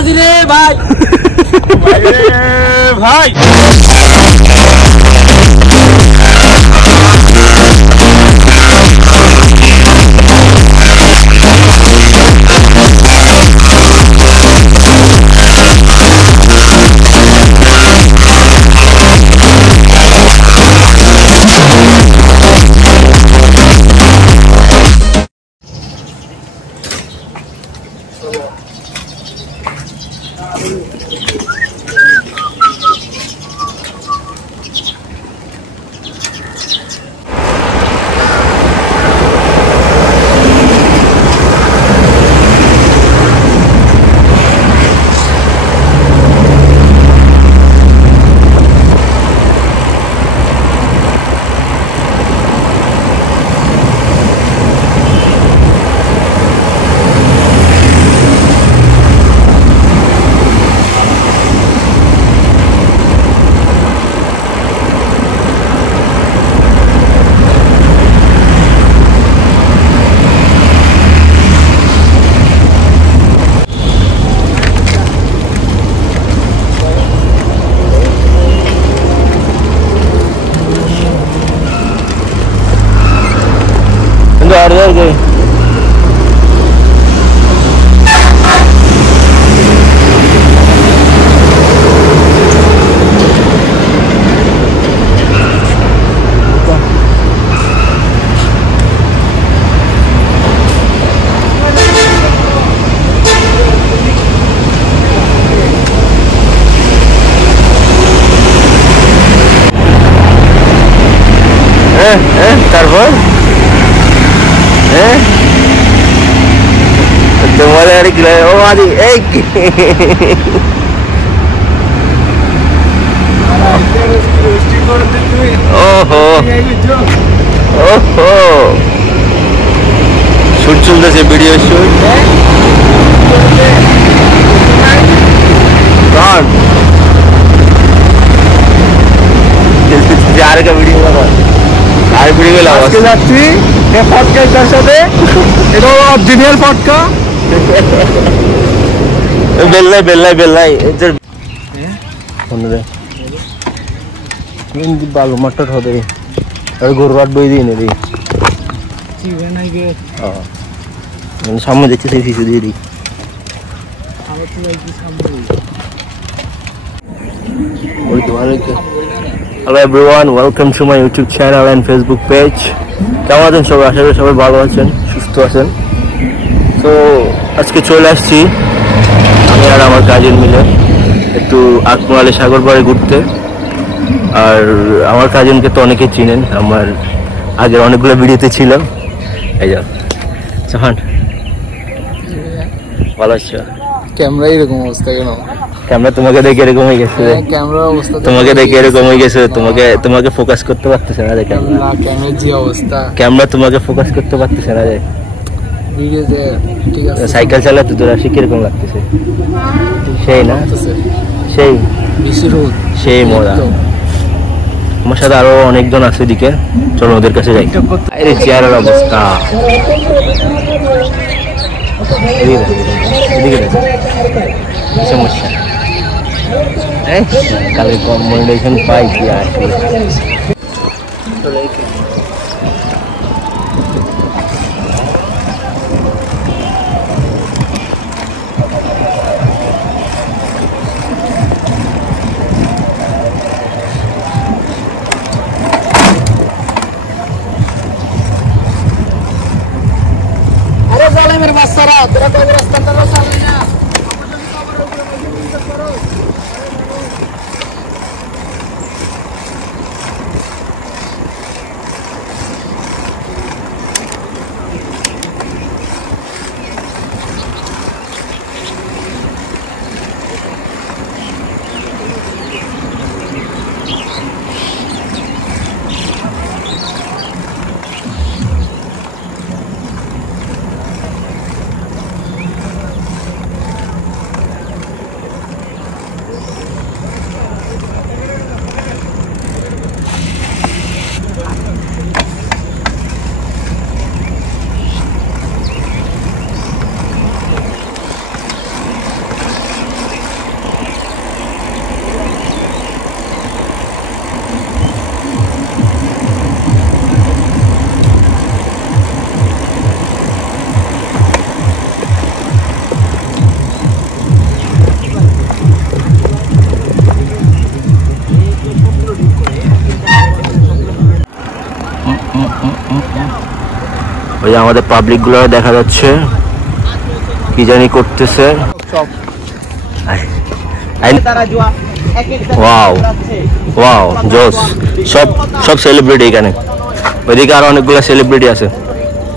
রাজি রে ভাই ভাই Order gay. তারপর তোমাদের আর কি ও আদি এই ওহো ওহো শুট চলতেছে ভিডিও শুট আরেকটা ভিডিও আর ভিডিও আজকে যাচ্ছি ফটকার সাথে এটা অরিজিনাল ফটকা বেল্লাই বেল্লাই বেল্লাই এদের বালু মাটার হবে আর গরু রাট বই দিই নেই সামনে দেখছি সেই শিশু দিয়ে দিই Hello everyone, welcome to my YouTube channel and Facebook page. কেমন আছেন সবাই? আশা করি সবাই ভালো আছেন, সুস্থ আছেন। তো আজকে চলে আসছি আমি আর আমার কাজিন মিলে একটু আকমুয়ালি সাগর পাড়ে ঘুরতে। আর আমার কাজিনকে তো অনেকে চিনেন, আমার আগের অনেকগুলো ভিডিওতে ছিল। এই যা চাহান ভালো আছো? ক্যামেরা এরকম অবস্থা কেন? ক্যামেরা তোমাকে দেখে এরকম হয়ে গেছে, ক্যামেরা অবস্থা তোমাকে দেখে এরকম হয়ে গেছে, তোমাকে ফোকাস করতে পারতেছে না। ক্যামেরার যে অবস্থা, ক্যামেরা তোমাকে ফোকাস করতে পারতেছে না। ভিডিওতে ঠিক আছে। সাইকেল চালাতে তোরা কিরকম লাগতেছে? সেই না সেই বেশি রোদ, সেই মজা। আমার সাথে আরো অনেকজন আছে এদিকে, চলো ওদের কাছে যাই। আরে চেয়ারের অবস্থা সমস্যা কালে কম্বিনেশন পাই কি আসবে। मेरे पास सारा तेरा कोई रास्ता करो सामने ना ওই আমাদের পাবলিক গুলো দেখা যাচ্ছে কি জানি করতেছে। ওয়াও ওয়াও জোস, সব সব সেলিব্রিটি এখানে। ওইদিকে আরো অনেকগুলো সেলিব্রিটি আছে,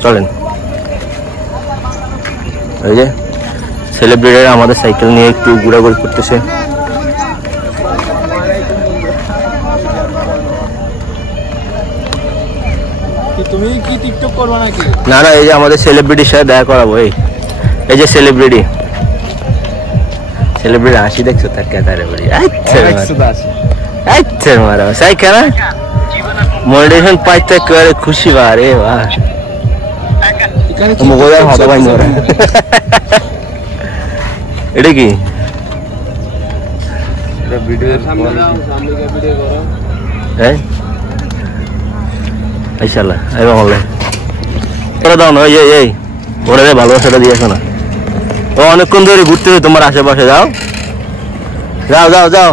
চলেন। ওই যে সেলিব্রিটিরা আমাদের সাইকেল নিয়ে একটু ঘোরাঘুরি করতেছে। তুমি কি টিকটক করবে নাকি? না না, এই যে আমাদের সেলিব্রিটির সাথে দেখা করাবো। এই যে সেলিব্রিটি আসি দেখছো তার কেতারে বলি আচ্ছা মারা সাইকেল মোটিভেশন পাইতে করে খুশি বারে বাহ। এটা কি দাও না, এই ওরা ভালোবাসাটা দিয়েছো না। ও অনেকক্ষণ ধরে ঘুরতে হবে তোমার আশেপাশে, যাও যাও যাও যাও।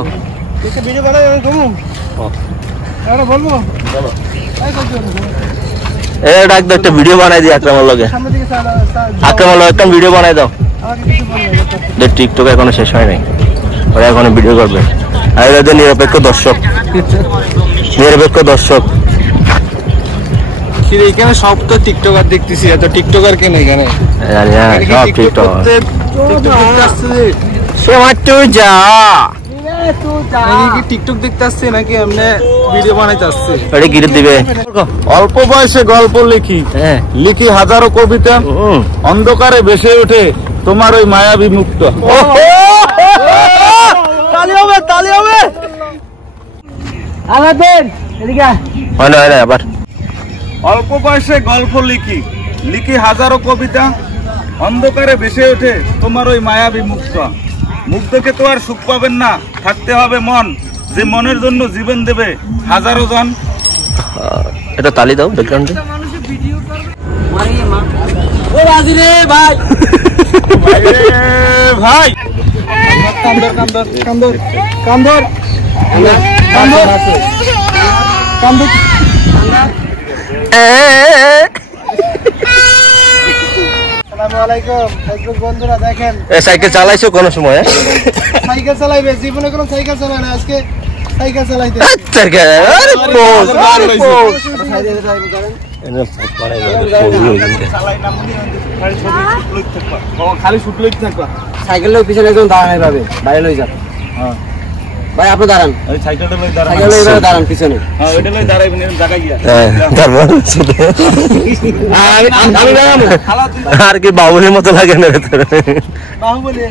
ডাক দাও, একটা ভিডিও বানাই দিই আকরামের লগে। আকরামের লগে একটা ভিডিও বানাই দাও। টিকটক এখনো শেষ হয় নাই, ওরা এখনো ভিডিও করবে। আর এদের নিরপেক্ষ দর্শক এখানে সব তো টিকটকার দেখতেছি, এত টিকটকার কেন এখানে? সব টিকটক টিকটক দেখতে আসছে নাকি এমনি ভিডিও বানাইতে আসছে? দিবে। অল্প বয়সে গল্প লিখি, লিখি হাজারো কবিতা, অন্ধকারে ভেসে ওঠে তোমার ওই মায়াবী মুক্ত। তালি হবে, তালি হবে। আমাদের এদিকে আবার অল্প বয়সে গল্প লিখি, লিখি হাজারো কবিতা, অন্ধকারে ভেসে ওঠে তোমার ওই মায়াবী মুক্ত। মুগ্ধকে তো আর সুখ পাবেন না, থাকতে হবে মন, যে মনের জন্য জীবন দেবে হাজারো জন। এটা তালি দাও ব্যাকগ্রাউন্ডে। ভাই কান্দর কান্দর কান্দর কান্দর কান্দর কান্দর। ফেসবুক বন্ধুরা দেখেন, সাইকেল চালাইছো কোন সময়? সাইকেল চালাইবে, জীবনে কোনো সাইকেল চালায় না, আজকে সাইকেল চালাইতে। খালি শুকলো থাকবা, সাইকেল পিছনে একদম দাঁড়ানো পাবে, বাইরে লই যান। ভাই আপনি দাঁড়ান, সাইকেলটা লই দাঁড়ান পিছনে। হ্যাঁ ওইটা লই দাঁড়াইবেন, জায়গা গিয়া। আর কি বাহুবলীর মতো লাগে না ভেতরে? বাহুবলী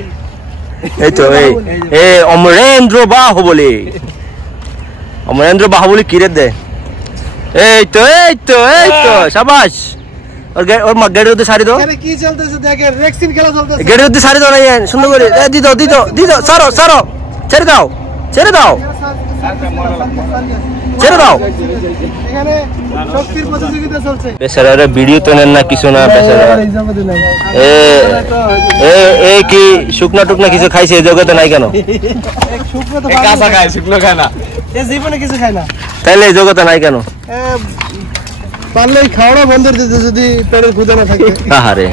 এই তো অমরেন্দ্র বাহুবলী কিরে দে। এই তো শাবাশ। ওর গেটের মধ্যে সারি দাও। কি চলতেছে দেখেন, রেক্সিন খেলা চলতেছে। গেটের মধ্যে সারি দাও না, সুন্দর করে দিত সারো ছেড়ে দাও ছেড়ে দাও। এখানে শক্তির প্রতিযোগিতা চলছে। বেচারা ভিডিও তো নেন না, কিছু না বেচারা। এই কি শুকনা টুকনা কিছু খাইছে এই জগতে নাই কেন? কাঁচা খায়, শুকনো খায় না, এই জীবনে কিছু খায় না, তাইলে এই জগতে নাই কেন? পারলে খাওয়া বন্ধ দিতে যদি পেটের ক্ষুধা না থাকে। আহারে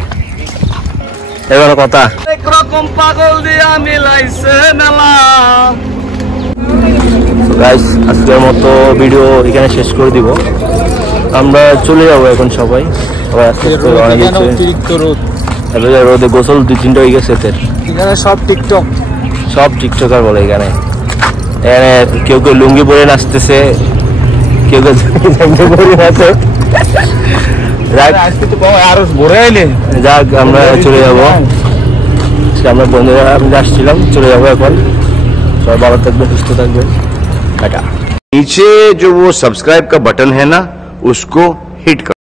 এবার কথা। একরকম পাগল দিয়া মিলাইছে মেলা। গাইস আজকের মতো ভিডিও এখানে শেষ করে দিব, আমরা চলে যাবো এখন সবাই। রোদে গোসল 2-3টা হয়ে গেছে। এখানে সব টিকটকার বলে এখানে কেউ কেউ লুঙ্গি পরে নাচতেছে, কেউ কেউ নাচে। যাক আমরা চলে যাবো, আমরা বন্ধুরা আসছিলাম, চলে যাবো এখন। সবাই ভালো থাকবেন, সুস্থ থাকবেন, টাটা। नीचे जो वो सब्सक्राइब का बटन है ना, उसको हिट कर।